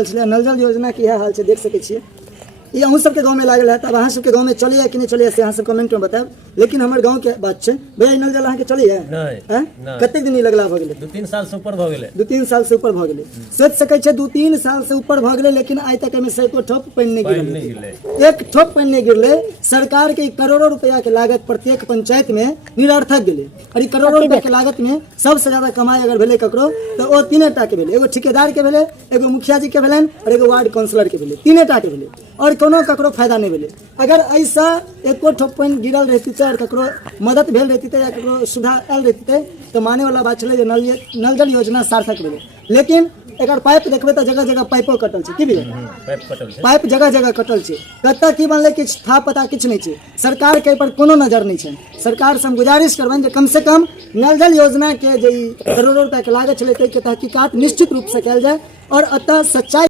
नल जल योजना की हाल से देख सके छे ये अहूँ सबके गाँव में लागल है। तब अहाँ सबके गाँव में चलिए कि नहीं चलिए से अहाँ सब कमेंट में बताएब। लेकिन हमारे गाँव के बात है भैया नल जल अहाँ के चलिए कते दिन लगला भ गेलै 2-3 साल से ऊपर भ गेलै 2-3 साल से ऊपर भ गेलै सोच सकै छै 2-3 साल से ऊपर भ गेलै लेकिन आइ तक में से एको ठोप पानी नहीं गिरलै एक ठोप पानी नहीं गिरलै। सरकार के करोड़ों रुपया के लागत प्रत्येक पंचायत में निरर्थक गेलै और करोड़ों रुपया के लागत में सबसे ज्यादा कमाई अगर भेलै ककरो तो वो तीने टा के भेलै एगो ठेकेदार के भेलै एगो मुखिया जी के भेलनि और एगो वार्ड काउंसलर के भेलै तीने टा के भेलै और कोनो ककरो फायदा नहीं भेलै। अगर ऐसा एको ठोप पानी गिरल रहती और ककरो मदद भेल रहती या ककरो सुविधा आयल रहती तो माने वाला बात छलै जे नल जल योजना सार्थक भेलै। लेकिन एकर पाइप देखबै तो जगह जगह पाइपो कटल छै की भैया पाइप जगह जगह कटल छै कतऽ की बनलै किछ था पता किछ नहीं छै। सरकार के पर कोनो नजर नहीं छै। सरकार से हम गुजारिश करबनि जे कम से कम नल जल योजना के जे करोड़ों रुपया के लागत छलै ताहि के तहकीकात निश्चित रूप से कयल जाय और अतः सच्चाई